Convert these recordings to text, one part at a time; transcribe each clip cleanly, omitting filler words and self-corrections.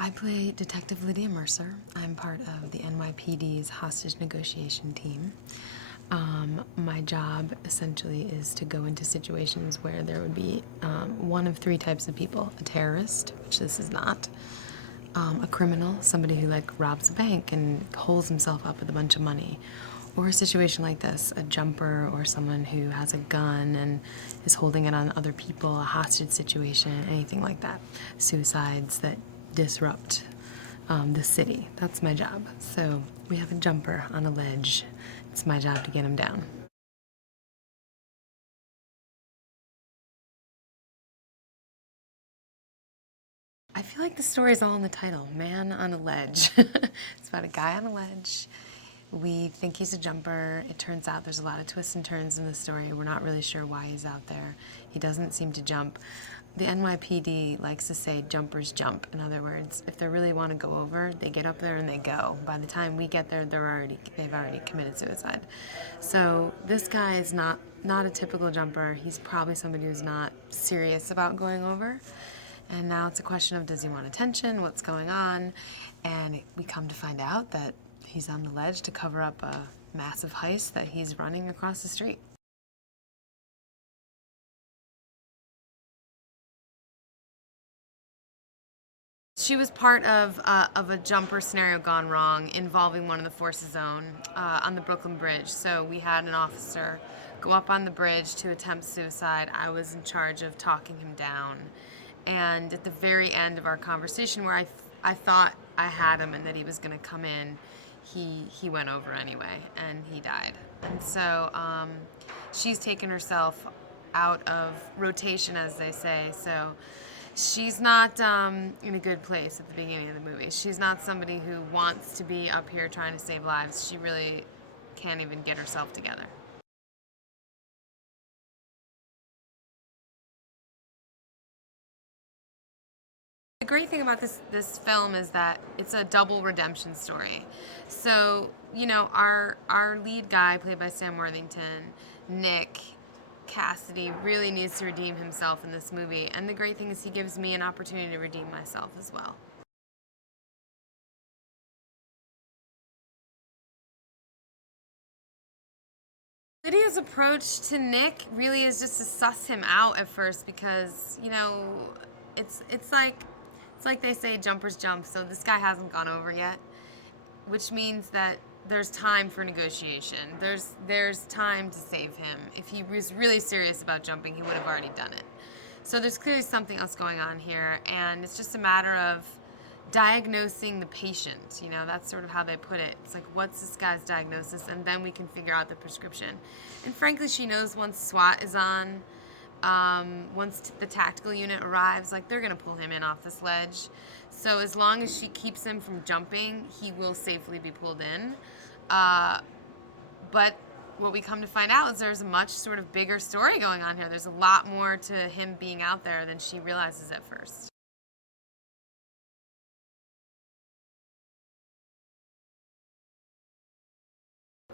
I play Detective Lydia Mercer. I'm part of the NYPD's hostage negotiation team. My job essentially is to go into situations where there would be one of three types of people: a terrorist, which this is not, a criminal, somebody who robs a bank and holds himself up with a bunch of money, or a situation like this, a jumper or someone who has a gun and is holding it on other people, a hostage situation, anything like that. Suicides that disrupt the city. That's my job. So we have a jumper on a ledge. It's my job to get him down. I feel like the story's all in the title, Man on a Ledge. It's about a guy on a ledge. We think he's a jumper. It turns out there's a lot of twists and turns in the story. We're not really sure why he's out there. He doesn't seem to jump. The NYPD likes to say jumpers jump. In other words, if they really want to go over, they get up there and they go. By the time we get there, they've already committed suicide. So this guy is not a typical jumper. He's probably somebody who's not serious about going over. And now it's a question of, does he want attention? What's going on? And we come to find out that he's on the ledge to cover up a massive heist that he's running across the street. She was part of a jumper scenario gone wrong involving one of the Forces Zone on the Brooklyn Bridge. So we had an officer go up on the bridge to attempt suicide. I was in charge of talking him down. And at the very end of our conversation, where I thought I had him and that he was going to come in, he went over anyway, and he died. And so she's taken herself out of rotation, as they say. So she's not in a good place at the beginning of the movie. She's not somebody who wants to be up here trying to save lives. She really can't even get herself together. The great thing about this film is that it's a double redemption story. So, our lead guy, played by Sam Worthington, Nick Cassidy, really needs to redeem himself in this movie. And the great thing is he gives me an opportunity to redeem myself as well. Lydia's approach to Nick really is just to suss him out at first because, it's like they say jumpers jump, so this guy hasn't gone over yet, which means that there's time for negotiation. There's time to save him. If he was really serious about jumping, he would have already done it. So there's clearly something else going on here, and it's just a matter of diagnosing the patient. That's sort of how they put it. It's like, what's this guy's diagnosis? And then we can figure out the prescription. And frankly, she knows once SWAT is on, once the tactical unit arrives, they're going to pull him in off this ledge. So as long as she keeps him from jumping, he will safely be pulled in. But what we come to find out is there's a much sort of bigger story going on here. There's a lot more to him being out there than she realizes at first.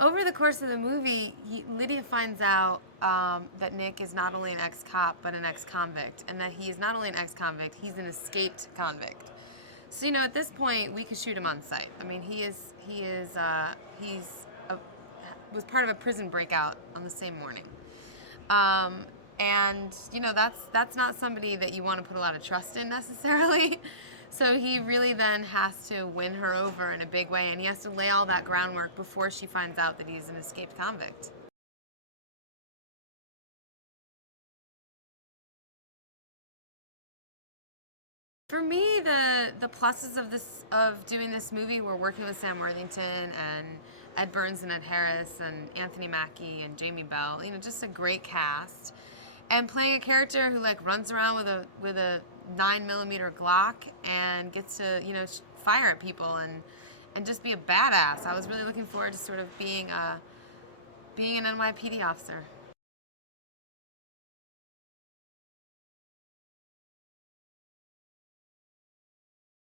Over the course of the movie, Lydia finds out that Nick is not only an ex-cop, but an ex-convict. And that he is not only an ex-convict, he's an escaped convict. So, at this point, we could shoot him on sight. I mean, was part of a prison breakout on the same morning. And, that's not somebody that you want to put a lot of trust in necessarily. So he really then has to win her over in a big way, and he has to lay all that groundwork before she finds out that he's an escaped convict. For me, the pluses of doing this movie were working with Sam Worthington and Ed Burns and Ed Harris and Anthony Mackie and Jamie Bell. Just a great cast, and playing a character who runs around with a 9mm Glock and gets to fire at people and just be a badass. I was really looking forward to sort of being an NYPD officer.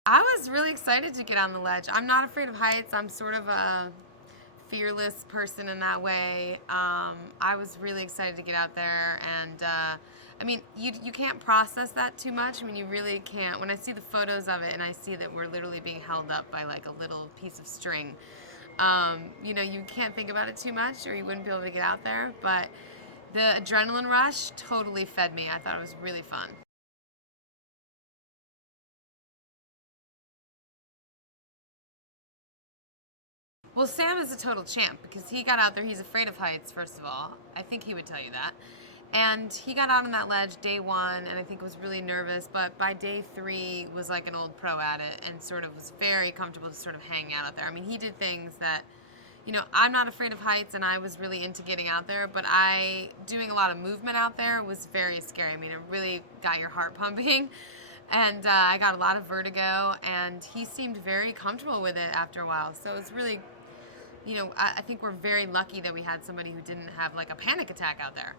I was really excited to get on the ledge. I'm not afraid of heights. I'm sort of a fearless person in that way. I was really excited to get out there, and I mean, you can't process that too much. I mean, you really can't. When I see the photos of it and I see that we're literally being held up by like a little piece of string, you know, you can't think about it too much or you wouldn't be able to get out there. But the adrenaline rush totally fed me. I thought it was really fun. Well, Sam is a total champ because he got out there. He's afraid of heights, first of all. I think he would tell you that. And he got out on that ledge day one and I think was really nervous, but by day three was like an old pro at it and sort of was very comfortable to sort of hang out there. I mean, he did things that, you know, I'm not afraid of heights and I was really into getting out there, but doing a lot of movement out there was very scary. I mean, it really got your heart pumping. And I got a lot of vertigo, and he seemed very comfortable with it after a while. So it was really, you know, I think we're very lucky that we had somebody who didn't have like a panic attack out there.